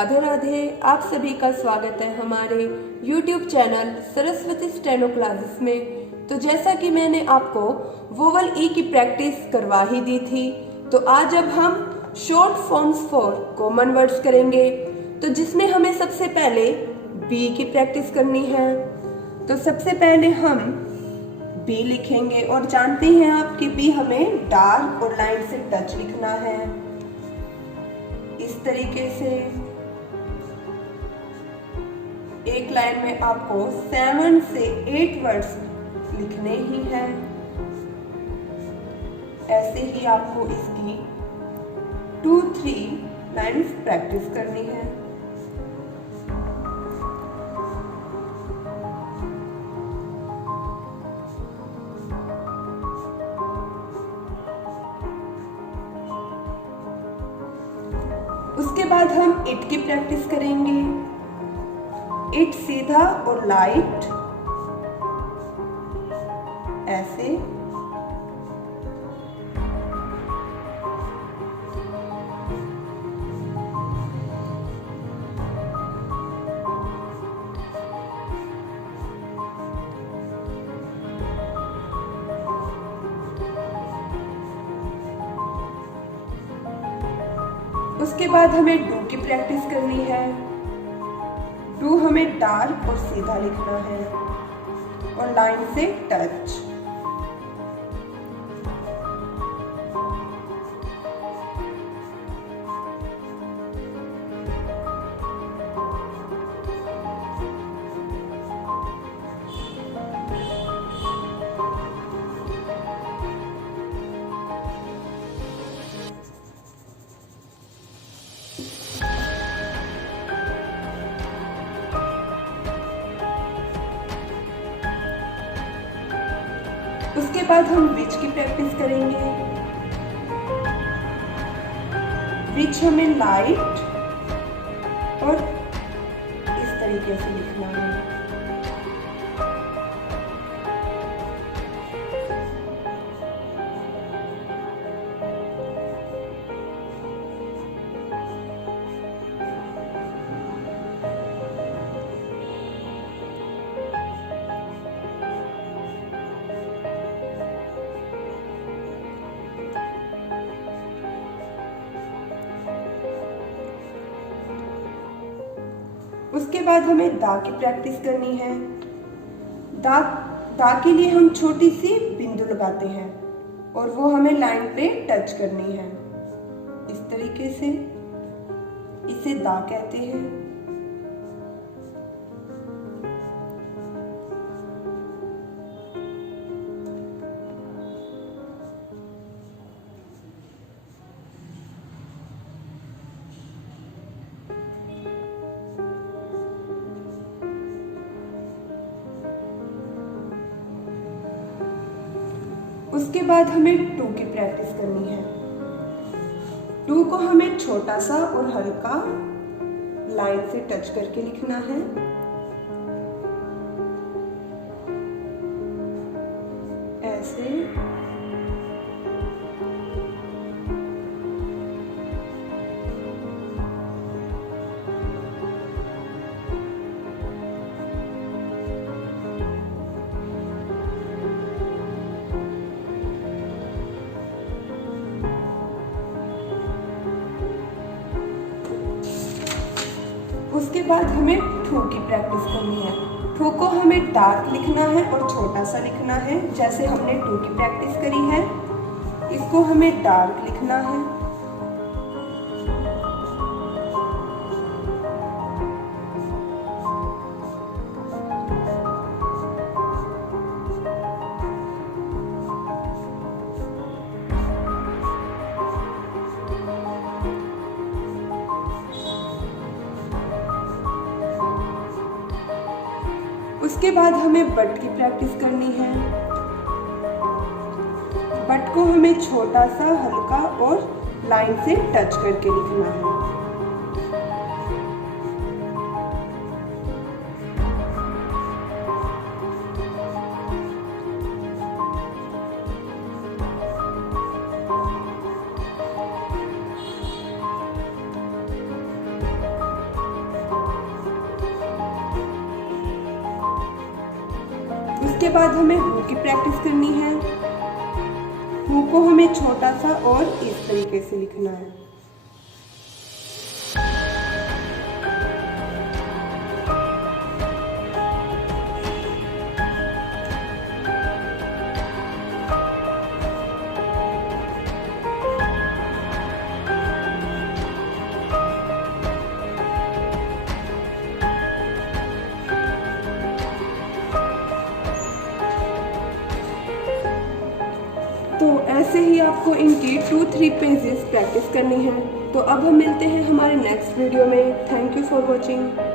राधे राधे। आप सभी का स्वागत है हमारे YouTube channel Saraswati steno classes में। तो जैसा कि मैंने आपको वोवल ई की प्रैक्टिस करवा ही दी थी, तो आज अब हम short forms for common words करेंगे। तो जिसमें हमें सबसे पहले बी की प्रैक्टिस करनी है। तो सबसे पहले हम बी लिखेंगे और जानते हैं आप कि बी हमें डार्क और लाइन से टच लिखना है। इस तरीके से एक लाइन में आपको 7 से 8 वर्ड्स लिखने ही हैं। ऐसे ही आपको इसकी 2-3 लाइन्स प्रैक्टिस करनी है। उसके बाद हम इट की प्रैक्टिस करेंगे। इट सीधा और लाइट ऐसे। उसके बाद हमें डू की प्रैक्टिस करनी है। डू हमें डार्क और सीधा लिखना है और लाइन से टच। उसके बाद हम विच की प्रैक्टिस करेंगे। विच हमें लाइट और इस तरीके से लिखना है। उसके बाद हमें दा की प्रैक्टिस करनी है। दा के लिए हम छोटी सी बिंदु लगाते हैं और वो हमें लाइन पे टच करनी है। इस तरीके से इसे दा कहते हैं। उसके बाद हमें टू की प्रैक्टिस करनी है। टू को हमें छोटा सा और हल्का लाइन से टच करके लिखना है। ऐसे। उसके बाद हमें ठू की प्रैक्टिस करनी है। ठू को हमें डार्क लिखना है और छोटा सा लिखना है। जैसे हमने टू की प्रैक्टिस करी है, इसको हमें डार्क लिखना है। उसके बाद हमें बट की प्रैक्टिस करनी है। बट को हमें छोटा सा, हल्का और लाइन से टच करके लिखना है। बाद हमें हु की प्रैक्टिस करनी है। हु को हमें छोटा सा और इस तरीके से लिखना है। तो ऐसे ही आपको इनकी 2-3 पेजेस प्रैक्टिस करनी है। तो अब हम मिलते हैं हमारे नेक्स्ट वीडियो में। Thank you for watching.